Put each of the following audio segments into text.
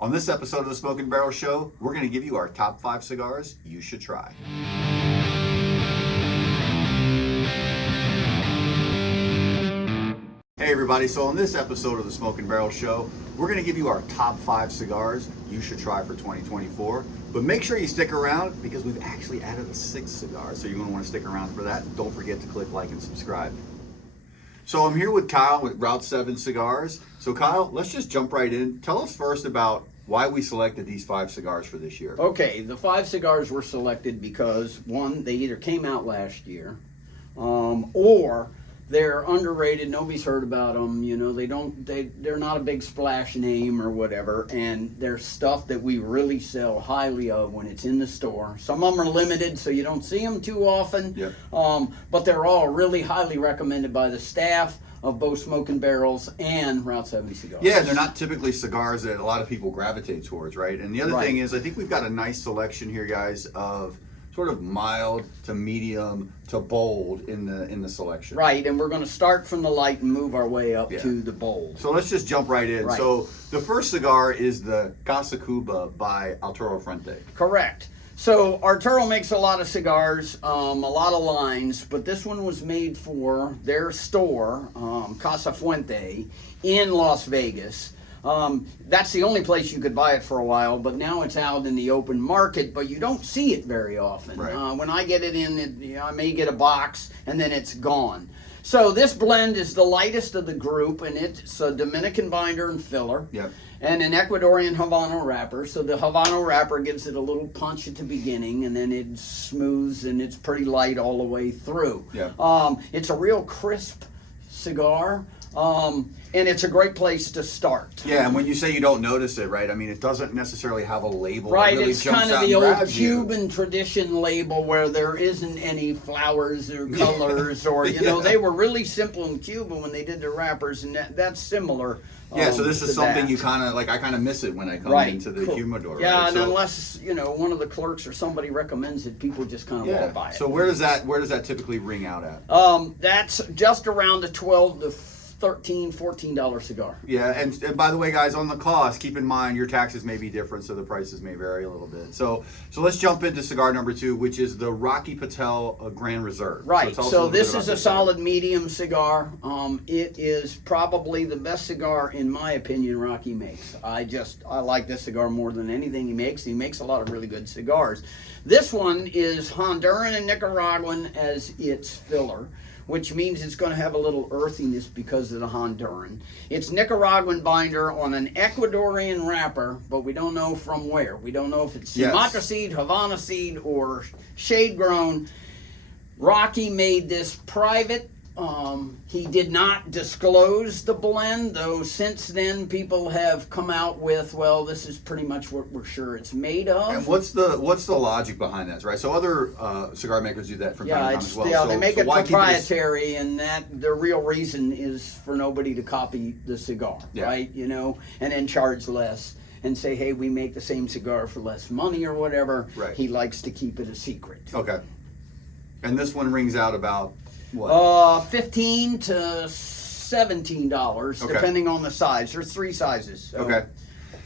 On this episode of the Smoke and Barrel Show, we're going to give you our top 5 cigars you should try. Hey everybody, so on this episode of the Smoke and Barrel Show, we're going to give you our top 5 cigars you should try for 2024. But make sure you stick around because we've actually added a 6th cigar, so you're going to want to stick around for that. And don't forget to click like and subscribe. So I'm here with Kyle with Route 7 Cigars. So Kyle, let's just jump right in. Tell us first about why we selected these 5 cigars for this year. Okay, the 5 cigars were selected because, one, they either came out last year, or they're underrated. Nobody's heard about them. You know, they're not a big splash name or whatever, and they're stuff that we really sell highly of when it's in the store. Some of them are limited, so you don't see them too often. Yep. But they're all really highly recommended by the staff of both Smoke and Barrels and Route 7 Cigars. Yeah, they're not typically cigars that a lot of people gravitate towards, right? And the other thing is, I think we've got a nice selection here, guys, of sort of mild to medium to bold in the selection. Right, and we're going to start from the light and move our way up to the bold. So let's just jump right in. Right. So the first cigar is the Kasakuba by Arturo Fuente. Correct. So Arturo makes a lot of cigars, a lot of lines, but this one was made for their store, Fuente, in Las Vegas. That's the only place you could buy it for a while, but now it's out in the open market, but you don't see it very often. Right. When I get it in, I may get a box and then it's gone. So this blend is the lightest of the group, and it's a Dominican binder and filler. Yep. And an Ecuadorian Habano wrapper. So the Habano wrapper gives it a little punch at the beginning, and then it smooths and it's pretty light all the way through. Yeah. It's a real crisp cigar, and it's a great place to start. Yeah, and when you say you don't notice it, right, I mean, it doesn't necessarily have a label. Right, it really it's jumps kind of out the and old grabs you. Cuban tradition label where there isn't any flowers or colors or, you know, they were really simple in Cuba when they did their wrappers, and that's similar. Yeah, so this is something that. You kind of, like, I kind of miss it when I come into the humidor. Yeah, right? and So, unless, you know, one of the clerks or somebody recommends it, people just kind of walk by it. So where does that typically ring out at? That's just around the $12 to $13, $14 cigar. Yeah, and by the way, guys, on the cost, keep in mind your taxes may be different, so the prices may vary a little bit. So let's jump into cigar number 2, which is the Rocky Patel Grand Reserve. Right. So this is a solid cigar. medium cigar. It is probably the best cigar, in my opinion, Rocky makes. I like this cigar more than anything he makes. He makes a lot of really good cigars. This one is Honduran and Nicaraguan as its filler, which means it's going to have a little earthiness because of the Honduran. It's Nicaraguan binder on an Ecuadorian wrapper, but we don't know from where. We don't know if it's Sumatra seed, Havana seed, or shade grown. Rocky made this private. He did not disclose the blend, though since then people have come out with, well, this is pretty much what we're sure it's made of. And what's the logic behind that, right? So other cigar makers do that from time to time as well. Yeah, so, they make so it why proprietary, and that the real reason is for nobody to copy the cigar, right? You know, and then charge less and say, hey, we make the same cigar for less money or whatever. Right. He likes to keep it a secret. Okay. And this one rings out about what? $15 to $17, depending on the size. There's 3 sizes. So. Okay.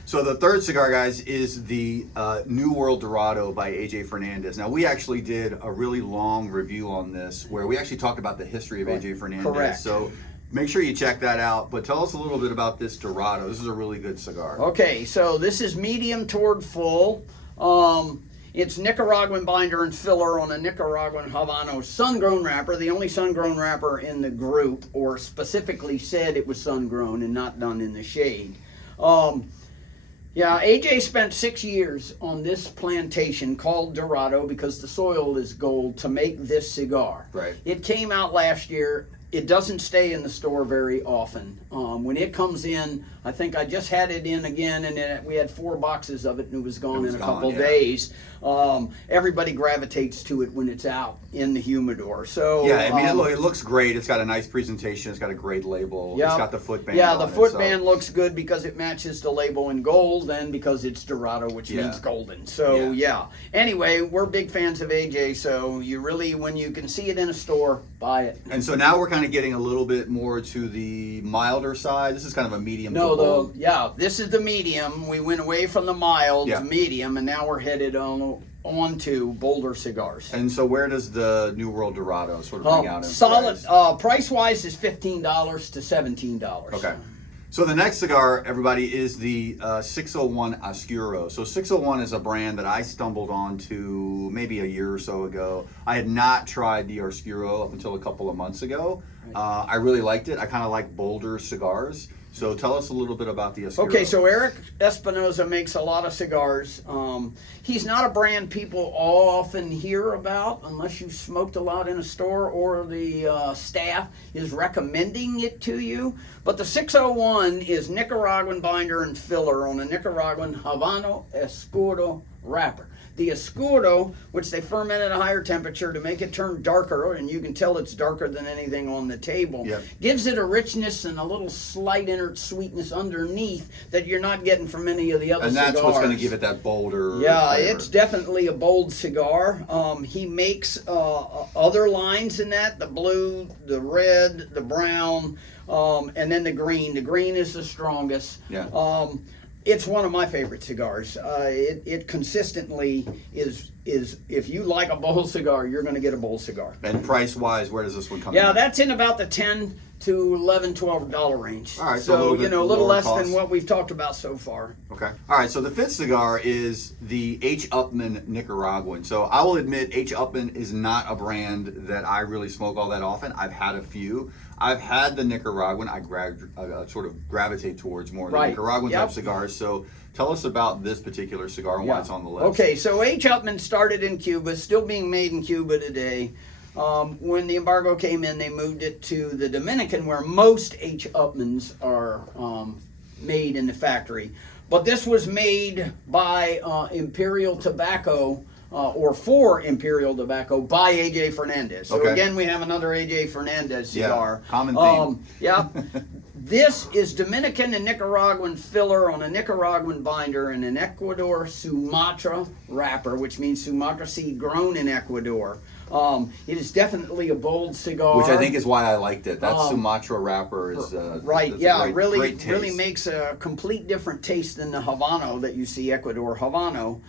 So the third cigar, guys, is the New World Dorado by AJ Fernandez. Now, we actually did a really long review on this where we actually talked about the history of AJ Fernandez. Correct. So make sure you check that out. But tell us a little bit about this Dorado. This is a really good cigar. Okay, so this is medium toward full. It's Nicaraguan binder and filler on a Nicaraguan Habano sun-grown wrapper, the only sun-grown wrapper in the group, or specifically said it was sun-grown and not done in the shade. Yeah, AJ spent 6 years on this plantation called Dorado because the soil is gold to make this cigar. Right. It came out last year. It doesn't stay in the store very often. When it comes in, I think I just had it in again, and we had 4 boxes of it, and it was gone in a couple days. Everybody gravitates to it when it's out in the humidor. So yeah, I mean, it looks great. It's got a nice presentation. It's got a great label. Yeah, it's got the footband. Yeah, the footband looks good because it matches the label in gold, and because it's Dorado, which means golden. So yeah. Anyway, we're big fans of AJ. So you really, when you can see it in a store, buy it. And so now we're kind kind of getting a little bit more to the milder side. This is kind of a medium. No, to bold. this is the medium. We went away from the mild Yeah. to medium, and now we're headed on to bolder cigars. And so, where does the New World Dorado sort of hang out in Solid price? price-wise is $15 to $17. Okay. So the next cigar, everybody, is the 601 Oscuro. So 601 is a brand that I stumbled onto maybe a year or so ago. I had not tried the Oscuro up until a couple of months ago. I really liked it. I kind of like bolder cigars. So tell us a little bit about the Oscuro. Okay, so Eric Espinosa makes a lot of cigars. He's not a brand people often hear about unless you've smoked a lot in a store or the staff is recommending it to you. But the 601 is Nicaraguan binder and filler on a Nicaraguan Habano Oscuro wrapper. The Oscuro, which they ferment at a higher temperature to make it turn darker, and you can tell it's darker than anything on the table, Yep. gives it a richness and a little slight inert sweetness underneath that you're not getting from any of the other And cigars. that's what's going to give it that bolder Yeah, flavor. it's definitely a bold cigar. He makes other lines in that, the blue, the red, the brown, and then the green. The green is the strongest. Yeah. It's one of my favorite cigars. It consistently is if you like a bold cigar, you're going to get a bold cigar. And price-wise, where does this one come in? Yeah, that's in about the $10 to $11-12 range. All right, so a so little bit a little lower less cost. than what we've talked about so far. Okay. All right. So the fifth cigar is the H. Upmann Nicaraguan. So I will admit, H. Upmann is not a brand that I really smoke all that often. I've had a few. I've had the Nicaraguan. I sort of gravitate towards more of the Right. Nicaraguan Yep. type cigars. So tell us about this particular cigar and why it's on the list. Okay, so H. Upmann started in Cuba, still being made in Cuba today. When the embargo came in, they moved it to the Dominican, where most H. Upmanns are made in the factory. But this was made by Imperial Tobacco, or for Imperial Tobacco, by A.J. Fernandez. So Okay. again, we have another A.J. Fernandez cigar. Yeah, common theme. Yeah. This is Dominican and Nicaraguan filler on a Nicaraguan binder and an Ecuador Sumatra wrapper, which means Sumatra seed grown in Ecuador. It is definitely a bold cigar. Which I think is why I liked it. That Sumatra wrapper is right. that's a Yeah, great, really, great taste. really makes a complete different taste than the Habano that you see, Ecuador Habano.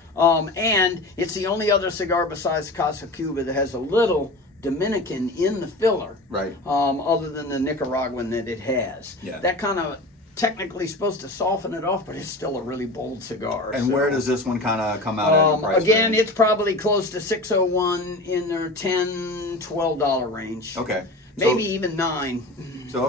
And it's the only other cigar besides Kasakuba that has a little Dominican in the filler, Right. other than the Nicaraguan that it has. Yeah. That kind of technically supposed to soften it off, but it's still a really bold cigar. And so. where does this one kind of come out at in price Again, range? it's probably close to 601 in their $10-12 range. Okay. Maybe even $9. So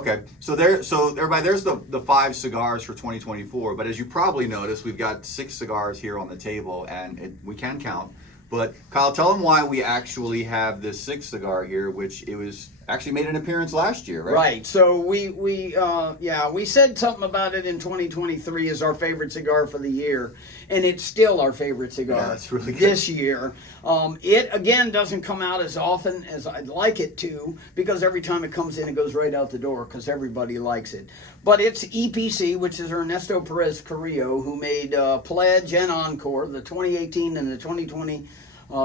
everybody, there's the 5 cigars for 2024. But as you probably noticed, we've got 6 cigars here on the table, and we can count. But Kyle, tell them why we actually have this 6th cigar here, which it was actually made an appearance last year, right? Right. So we said something about it in 2023 as our favorite cigar for the year, and it's still our favorite cigar. Yeah, that's really good. This year. It again doesn't come out as often as I'd like it to, because every time it comes in, it goes right out the door because everybody likes it. But it's EPC, which is Ernesto Perez Carrillo, who made Pledge and Encore, the 2018 and the 2020.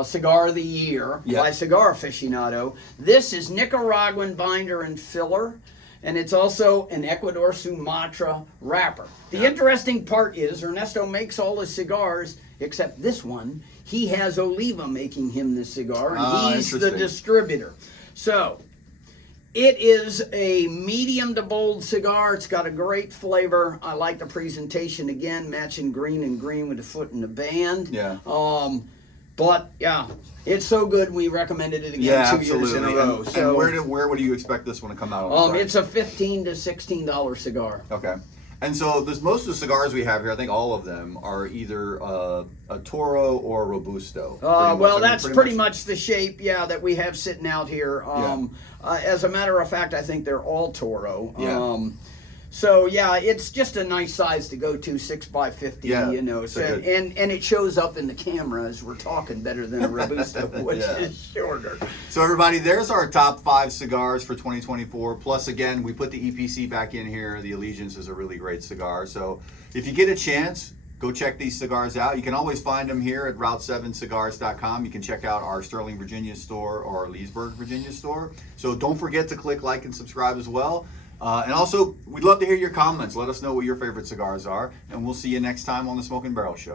Cigar of the Year by Cigar Aficionado. This is Nicaraguan binder and filler, and it's also an Ecuador Sumatra wrapper. The interesting part is Ernesto makes all his cigars except this one. He has Oliva making him this cigar, and he's the interesting. distributor. So it is a medium to bold cigar. It's got a great flavor. I like the presentation, again, matching green and green with the foot in the band. Yeah. But yeah, it's so good we recommended it again Yeah, 2 years in a absolutely. row. And So where would you expect this one to come out on? it's a $15 to $16 cigar. Okay. And so most of the cigars we have here, I think all of them are either a Toro or a Robusto. Well, that's pretty much the shape, that we have sitting out here. As a matter of fact, I think they're all Toro. Yeah. So yeah, it's just a nice size to go to, 6x50. Yeah, you know, so, and it shows up in the camera as we're talking better than a Robusto, which is shorter. So everybody, there's our top 5 cigars for 2024. Plus, again, we put the EPC back in here. The Allegiance is a really great cigar. So if you get a chance, Go check these cigars out. You can always find them here at route7cigars.com. You can check out our Sterling, Virginia store or our Leesburg, Virginia store. So don't forget to click like and subscribe as well. And also, we'd love to hear your comments. Let us know what your favorite cigars are. And we'll see you next time on the Smoking Barrel Show.